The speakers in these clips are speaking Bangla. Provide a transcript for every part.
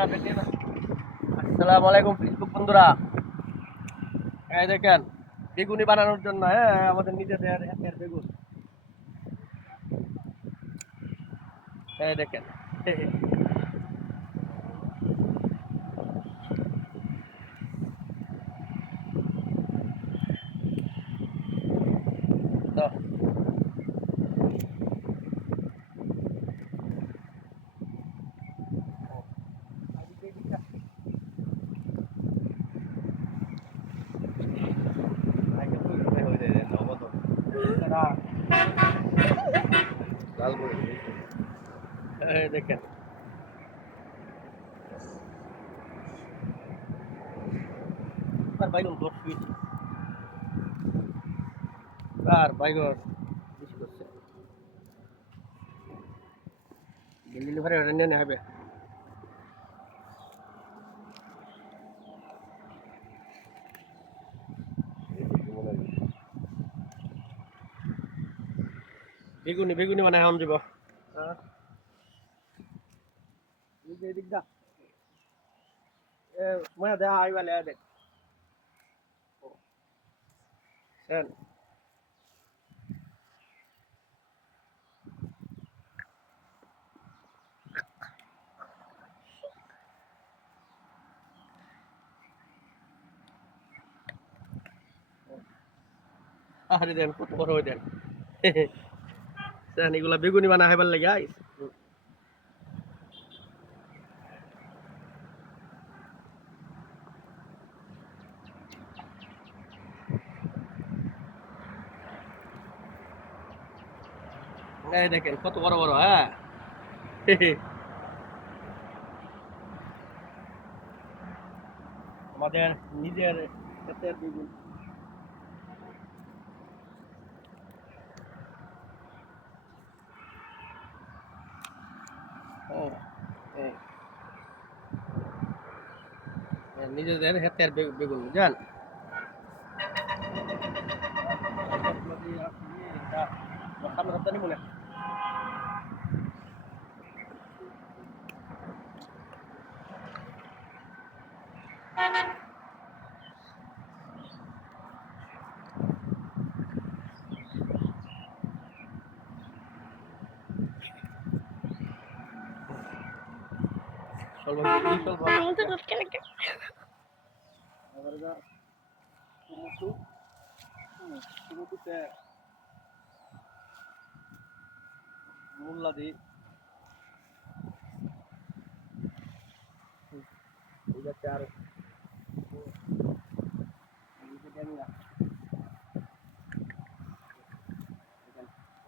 আসসালামু আলাইকুম ফেসবুক বন্ধুরা। এই দেখেন বেগুনি বানানোর জন্য আমাদের নিজেদের হাতের বেগুন। এই দেখেন তো এই দেখেন বাইগুন দশ ফিট আর বাইগুন বেশি করছে ডেলিভারি অর্ডার নিয়ে হবে। বেগুনি বেগুনি মানে হাম যাব এদিক দা মই দে আইবালে দেখ সেন আরে দেন কত বড় হয়ে দেন সেন এগুলা বেগুনি বানা খাইবার লাগে আইস। এই দেখেন কত বড় বড় আমাদের নিজের ক্ষেতের বেগুন। নিজেদের ক্ষেতের বেগুন বুঝলেন। মূল্যা দি ঠিক আছে আর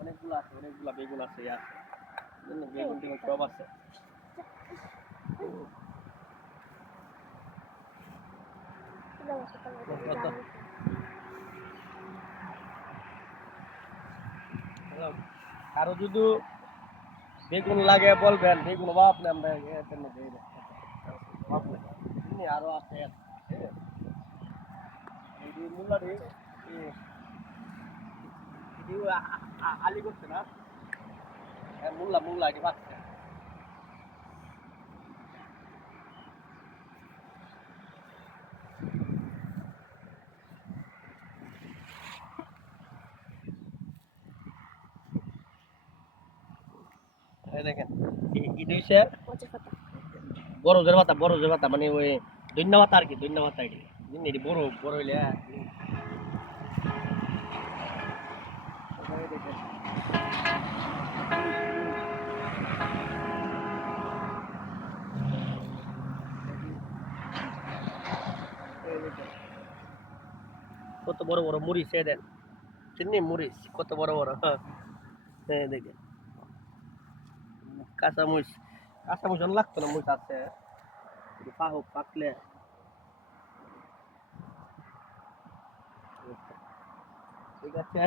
অনেকগুলা বেগুন আছে বেগুন টেগুন সব আছে। কারো যদি বেগুন লাগে বলবেন, বেগুন আপনি আমরা আরো আছে মূল্যাটি আলি করছে না মূল্যা মূল্যা এটি পাচ্ছে। দেখেন বরজের পাতা মানে ওই দৈন্য পাতা আর কি, দৈন্য পাতা এটি বড় বড় হইলে কত বড় বড় মরিচ দেন, চিনি মরিচ কত বড় বড় দেখেন কাঁচামরিচ কাঁচামরিচ লাগতো না, মরিচ আছে পাকলে ঠিক আছে।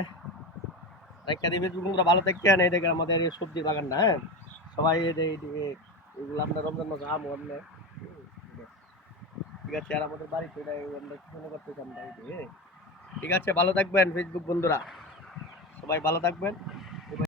একটা দিবে তোমরা ভালো থাকেন। এই দেখেন আমাদের এই সবজি বাগান না সবাই এগুলো আপনার রমজান মাসে আম অন্য ঠিক আছে। আর আমাদের বাড়িতে আমরা কি মনে করতেছি আমরা ঠিক আছে। ভালো থাকবেন ফেসবুক বন্ধুরা, সবাই ভালো থাকবেন।